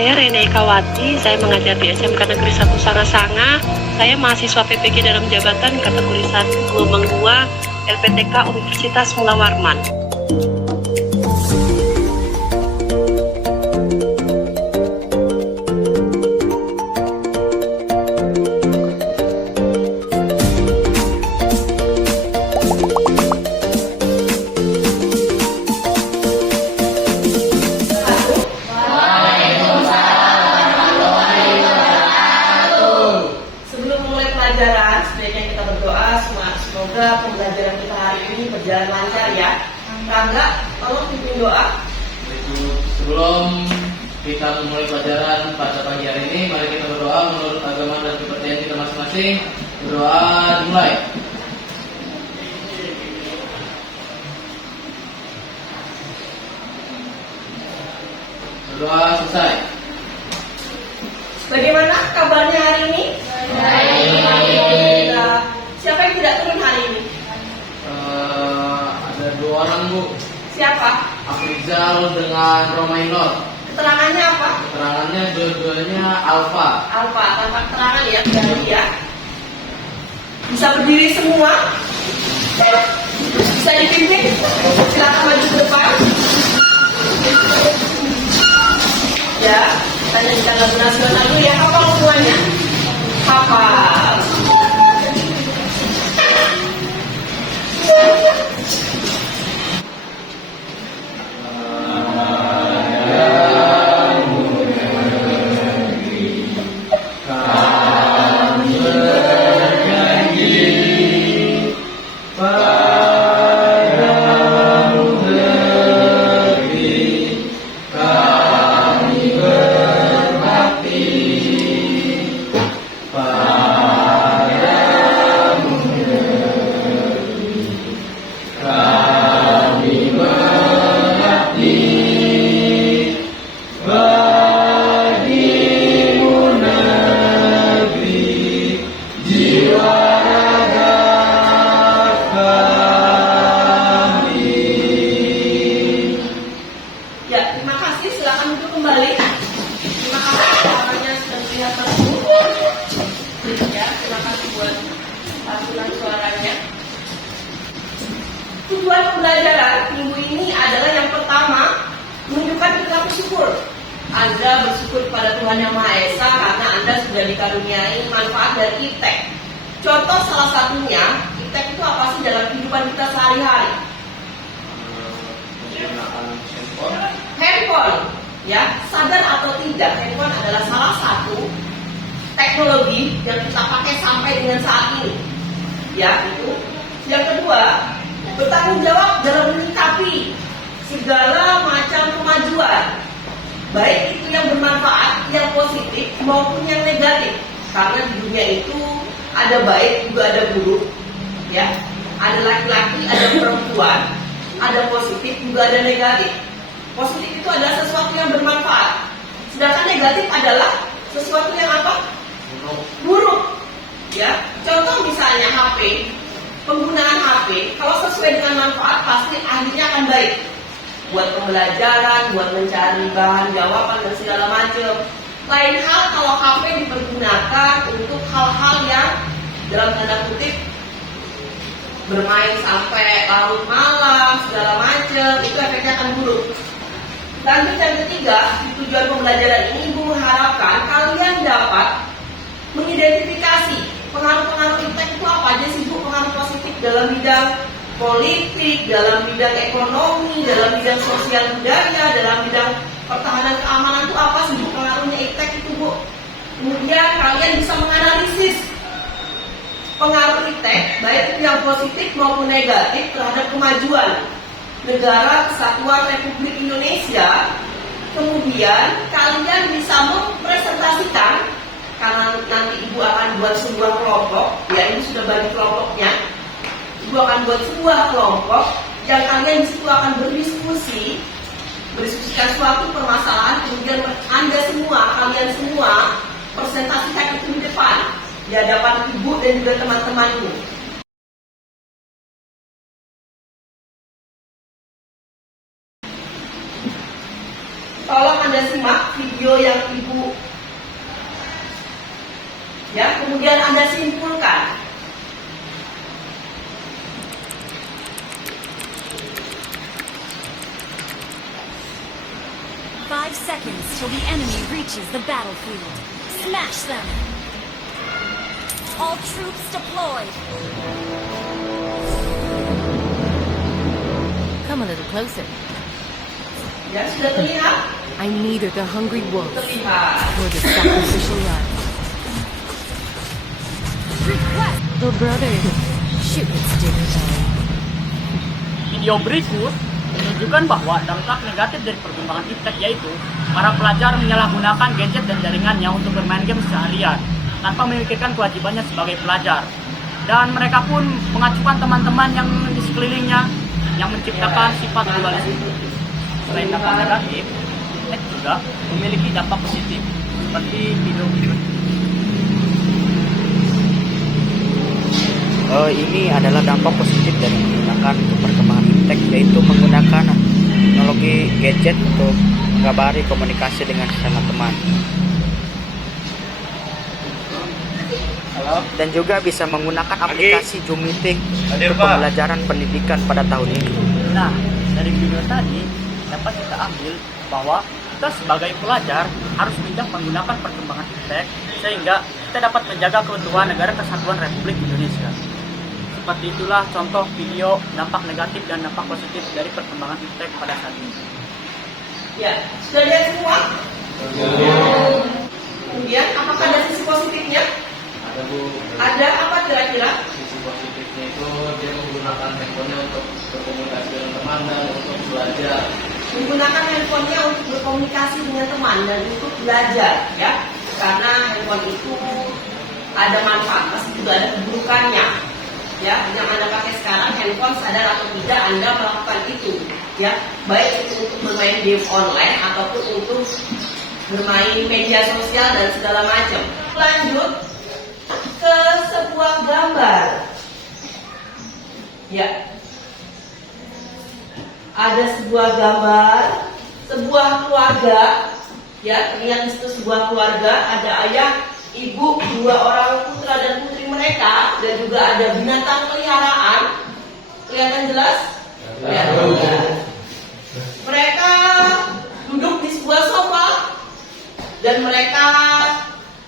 Saya Rene Kawati, saya mengajar di SMK Negeri 1 Sanga-Sanga. Saya mahasiswa PPG dalam jabatan kategori 1 gelombang 2 LPTK Universitas Mula Warman. Sebaiknya kita berdoa semoga pembelajaran kita hari ini berjalan lancar ya. Rangga, tolong pimpin doa. Sebelum kita memulai pelajaran pada pagi hari ini, mari kita berdoa menurut agama dan kepercayaan kita masing-masing. Berdoa dimulai. Berdoa selesai. Bagaimana kabarnya hari ini? Baik. Siapa yang tidak turun hari ini? Ada 2 orang, Bu. Siapa? Afrizal dengan Romainor. Keterangannya apa? Keterangannya dua-duanya Alfa. Alfa, tanpa keterangan ya, berarti ya. Bisa berdiri semua? Bisa dipimpin? Silakan maju ke depan. Ya, kita nyanyikan lagu nasional dulu ya. Hafal semuanya? Hafal. Tujuan pembelajaran minggu ini adalah yang pertama, menunjukkan perilaku syukur. Anda bersyukur kepada Tuhan Yang Maha Esa karena Anda sudah dikaruniai manfaat dari IPTEK. Contoh salah satunya, IPTEK itu apa sih dalam kehidupan kita sehari-hari? Handphone, ya. Sadar atau tidak, handphone adalah salah satu teknologi yang kita pakai sampai dengan saat ini. Ya, itu. Yang kedua, bertanggung jawab dalam menyikapi segala macam kemajuan, baik itu yang bermanfaat, yang positif maupun yang negatif. Karena di dunia itu ada baik juga ada buruk, ya. Ada laki-laki, ada perempuan, ada positif juga ada negatif. Positif itu adalah sesuatu yang bermanfaat, sedangkan negatif adalah sesuatu yang apa? Buruk. Ya. Contoh misalnya HP. Penggunaan HP, kalau sesuai dengan manfaat, pasti akhirnya akan baik. Buat pembelajaran, buat mencari bahan jawaban, dan segala macam. Lain hal kalau HP dipergunakan untuk hal-hal yang dalam tanda kutip bermain sampai larut malam, segala macam, itu efeknya akan buruk. Lanjut yang ketiga, di tujuan pembelajaran ini, Ibu mengharapkan kalian dapat mengidentifikasi pengaruh-pengaruh IPTEK itu apa aja sih, Bu? Pengaruh positif dalam bidang politik, dalam bidang ekonomi, dalam bidang sosial budaya, dalam bidang pertahanan keamanan itu apa sih, Bu? Pengaruhnya IPTEK itu, Bu. Kemudian kalian bisa menganalisis pengaruh IPTEK, baik itu yang positif maupun negatif terhadap kemajuan negara Kesatuan Republik Indonesia. Kemudian kalian bisa mempresentasikan, karena nanti Ibu akan buat sebuah kelompok, ya Ibu sudah bagi kelompoknya. Ibu akan buat sebuah kelompok yang kalian di situ akan berdiskusikan suatu permasalahan, kemudian kalian semua presentasikan itu di depan, di hadapan Ibu dan juga teman-temanmu. tolong Anda simak video yang Ibu, ya, kemudian Anda simpulkan. Five seconds till the enemy reaches the battlefield. Smash them! All troops deployed! Come a little closer. Ya, sudah terlihat? I'm neither the hungry wolf Terlihat. nor the sacrificial lamb. Request! Oh, brother, shoot its dinner time. Video berikut menunjukkan bahwa dampak negatif dari perkembangan iptek yaitu para pelajar menyalahgunakan gadget dan jaringannya untuk bermain game seharian tanpa memikirkan kewajibannya sebagai pelajar. Dan mereka pun mengacukan teman-teman yang di sekelilingnya yang menciptakan sifat dualisme. Selain dampak negatif, iptek juga memiliki dampak positif seperti video berikut. Ini adalah dampak positif dari menggunakan perkembangan iptek, yaitu menggunakan teknologi gadget untuk mengabari komunikasi dengan sesama teman. Halo. Dan juga bisa menggunakan aplikasi Zoom Meeting untuk pembelajaran pendidikan pada tahun ini. Nah, dari video tadi dapat kita ambil bahwa kita sebagai pelajar harus bijak menggunakan perkembangan iptek sehingga kita dapat menjaga keutuhan Negara Kesatuan Republik Indonesia. Seperti itulah contoh video dampak negatif dan dampak positif dari perkembangan iptek pada saat ini. Ya, sudah lihat semua? Kemudian, apakah ada sisi positifnya? Ada Bu. Ada apa kira-kira? Sisi positifnya itu dia menggunakan handphonenya untuk berkomunikasi dengan teman dan untuk belajar. Menggunakan handphonenya untuk berkomunikasi dengan teman dan untuk belajar, ya. Karena handphone itu ada manfaat, pasti juga ada keburukannya. Ya, yang Anda pakai sekarang handphone, sadar atau tidak Anda melakukan itu, ya, baik itu untuk bermain game online ataupun untuk bermain media sosial dan segala macam. Lanjut ke sebuah gambar, ya, ada sebuah gambar sebuah keluarga, ya, terlihat di situ sebuah keluarga, ada ayah, ibu, dua orang putra dan putri mereka, dan juga ada binatang peliharaan. Kelihatan jelas? Kelihatan jelas. Mereka duduk di sebuah sofa dan mereka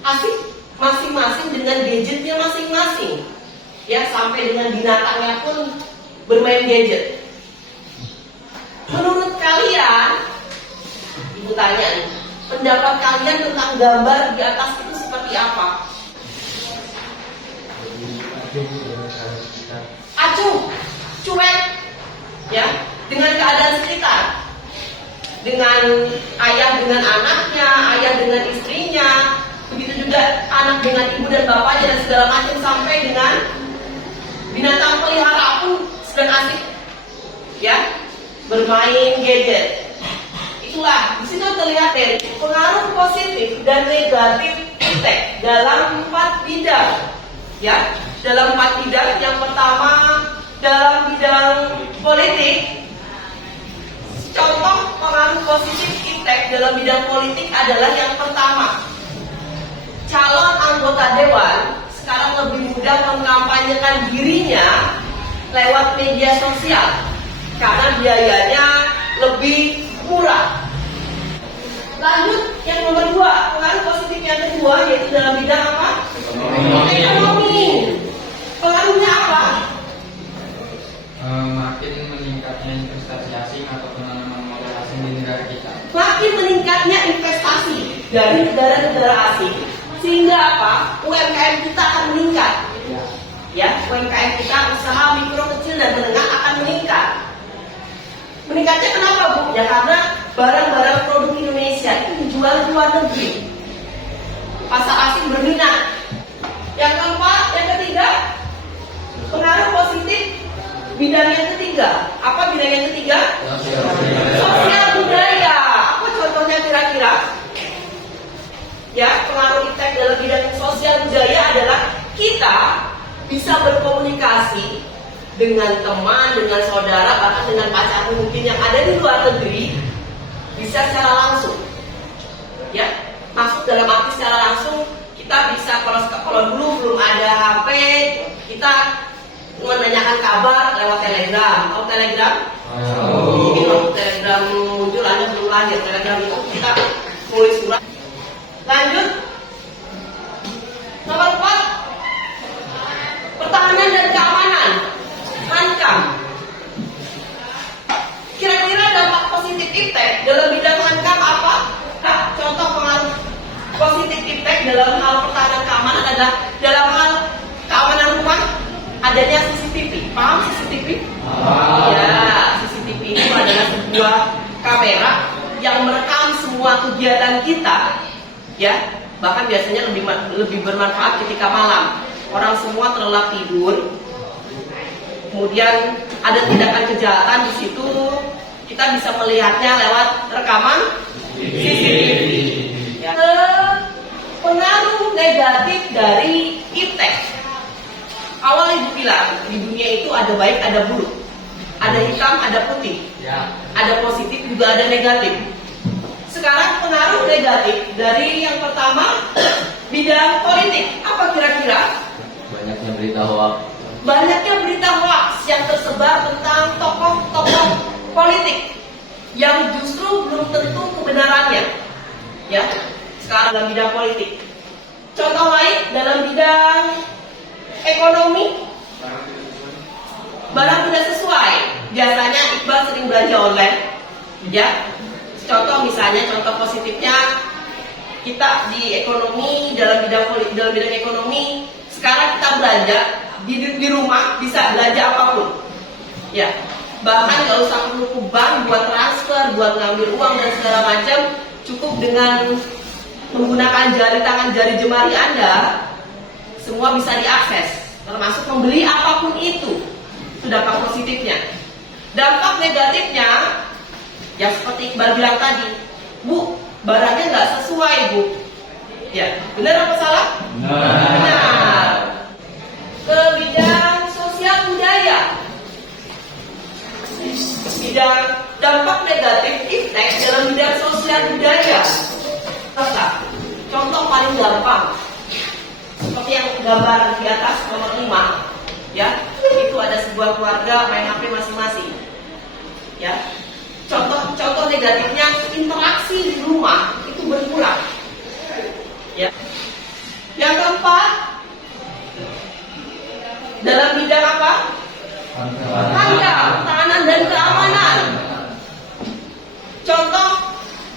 asik masing-masing dengan gadgetnya masing-masing. Ya, sampai dengan binatangnya pun bermain gadget. Menurut kalian, ibu tanya nih, pendapat kalian tentang gambar di atas itu seperti apa? Acuh, cuek, ya, dengan keadaan sekitar, dengan ayah dengan anaknya, ayah dengan istrinya, begitu juga anak dengan ibu dan bapaknya dan segala macam, sampai dengan binatang peliharaan pun sedang asik, ya, bermain gadget. Itulah, di situ terlihat dari pengaruh positif dan negatif iptek dalam 4 bidang, ya, dalam 4 bidang. Yang pertama dalam bidang politik. Contoh pengaruh positif iptek dalam bidang politik adalah yang pertama, calon anggota dewan sekarang lebih mudah mengkampanyekan dirinya lewat media sosial karena biayanya lebih murah. Lanjut yang nomor 2, pengaruh positif yang kedua yaitu dalam bidang apa? Ekonomi. Pengaruhnya apa? Makin meningkatnya investasi asing atau penanaman modal asing di negara kita. Makin meningkatnya investasi dari negara-negara asing, sehingga apa? UMKM kita akan meningkat. Ya, UMKM kita, usaha mikro, kecil dan menengah akan meningkat. Meningkatnya kenapa, Bu? Ya karena barang-barang produk Indonesia itu dijual di luar negeri. Pasar asing berminat. Yang keempat, yang ketiga, pengaruh positif bidang yang ketiga. Apa bidang yang ketiga? Sosial budaya. Apa contohnya kira-kira? Ya, pengaruh iptek dalam bidang sosial budaya adalah kita bisa berkomunikasi dengan teman, dengan saudara, bahkan dengan pacar mungkin yang ada di luar negeri, bisa secara langsung. Ya, masuk dalam arti secara langsung kita bisa kalau dulu belum ada HP, kita menanyakan kabar lewat Telegram. Tahu Telegram? Ini waktu Telegram muncul Anda belum lahir. Telegram itu kita tulis surat. Lanjut. Nomor 4, pertahanan dan keamanan, HANKAM. Kira-kira dampak positif iptek dalam bidang HANKAM apa? Nah, contoh pengaruh positif iptek dalam hal pertahanan keamanan adalah dalam hal keamanan rumah adanya CCTV. Paham CCTV? Ya, CCTV itu adalah sebuah kamera yang merekam semua kegiatan kita, ya. Bahkan biasanya lebih bermanfaat ketika malam. Orang semua terlelap tidur, kemudian ada tindakan kejahatan di situ, kita bisa melihatnya lewat rekaman CCTV. Ya. Pengaruh negatif dari iptek. Awal ibu bilang di dunia itu ada baik, ada buruk, ada hitam, ada putih, ada positif juga ada negatif. Sekarang pengaruh negatif dari yang pertama bidang politik. Apa kira-kira? Banyaknya berita hoax. Banyaknya berita hoax yang tersebar tentang tokoh-tokoh politik yang justru belum tentu kebenarannya. Ya, sekarang dalam bidang politik. Contoh lain dalam bidang ekonomi, barang tidak sesuai. Biasanya Iqbal sering belanja online. Ya, contoh misalnya, contoh positifnya kita di ekonomi, dalam bidang ekonomi sekarang kita belanja di rumah bisa belanja apapun. Ya, bahkan nggak usah perlu ke bank buat transfer, buat ngambil uang dan segala macam. Cukup dengan menggunakan jari tangan, jari jemari Anda, semua bisa diakses, termasuk membeli apapun itu. Itu dampak positifnya. Dampak negatifnya, ya seperti Iqbal bilang tadi, Bu, barangnya nggak sesuai, Bu. Ya, benar apa salah? Benar. Ke bidang sosial budaya, bidang dampak negatif iptek dalam bidang sosial budaya. Contoh paling gampang, seperti yang gambar di atas nomor 5, ya, itu ada sebuah keluarga main HP masing-masing. Ya, contoh negatifnya interaksi di rumah itu berkurang. Ya, yang keempat dalam bidang apa? HANKAM, pertahanan dan keamanan. Contoh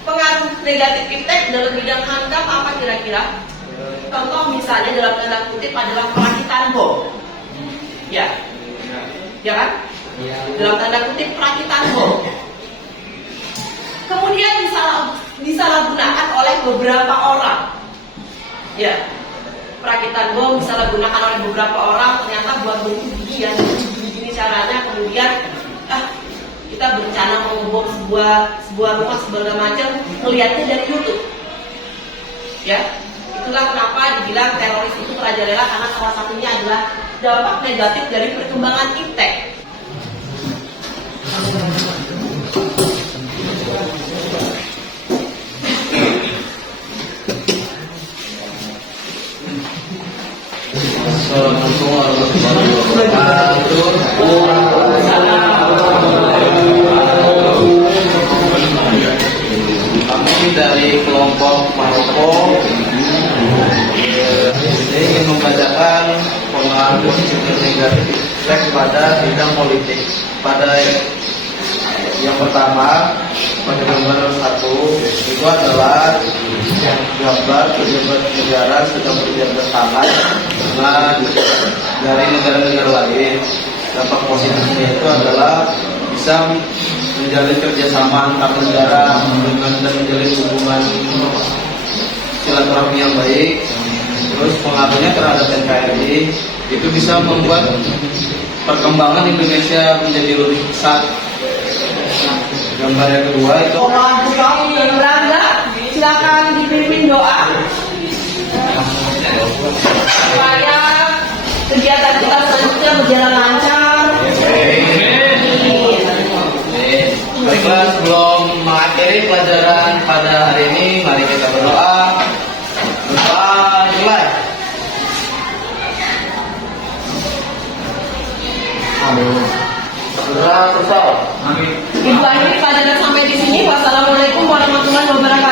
pengaruh negatif iptek dalam bidang HANKAM apa kira-kira? Contoh misalnya dalam tanda kutip adalah perakitan bom. Ya, ya kan? Dalam tanda kutip perakitan bom. Kemudian disalahgunakan oleh beberapa orang. Ya, perakitan bom disalahgunakan oleh beberapa orang, ternyata buat begini caranya, kemudian kita berencana mau ngebom sebuah rumah segala macam, melihatnya dari YouTube. Ya, itulah kenapa dibilang teroris itu merajalela, karena salah satunya adalah dampak negatif dari perkembangan iptek. Assalamualaikum warahmatullahi wabarakatuh. Kami dari kelompok Maroko ingin membacakan pengaruh positif negatif pada bidang politik. Pada yang pertama, pada gambar 1 itu adalah gambar pejabat negara sedang bekerja sama dari negara-negara lain. Dampak positifnya itu adalah bisa menjalin kerjasama antar negara dan menjalin hubungan silaturahmi yang baik. Terus pengaruhnya terhadap NKRI itu bisa membuat perkembangan Indonesia menjadi lebih pesat. Gambar yang kedua itu silakan dipimpin doa supaya kegiatan kita selanjutnya berjalan lancar. Baiklah, sebelum mengakhiri pelajaran pada hari ini. Mari kita berdoa. Berdoa dimulai. Saudara tersal. Ibu akhiri pelajaran sampai di sini. Wassalamualaikum warahmatullahi wabarakatuh.